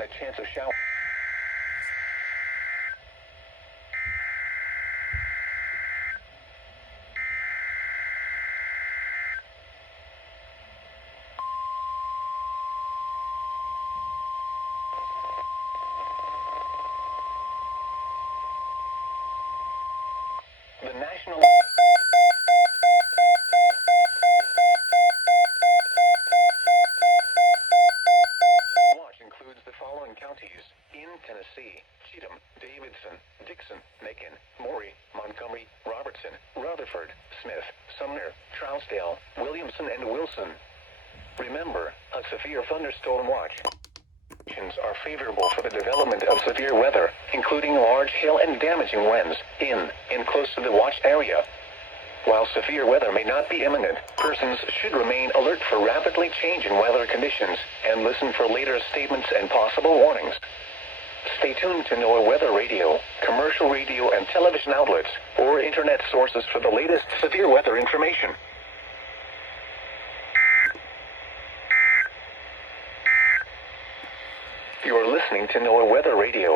and a chance of shower. The National Watch includes the following counties in Tennessee: Cheatham, Davidson, Dixon, Macon, Maury, Montgomery, Robertson, Rutherford, Smith, Sumner, Trousdale, Williamson, and Wilson. Remember, a severe thunderstorm watch are favorable for the development of severe weather, including large hail and damaging winds, in and close to the watch area. While severe weather may not be imminent, persons should remain alert for rapidly changing weather conditions and listen for later statements and possible warnings. Stay tuned to NOAA Weather Radio, commercial radio and television outlets, or internet sources for the latest severe weather information. You are listening to NOAA Weather Radio.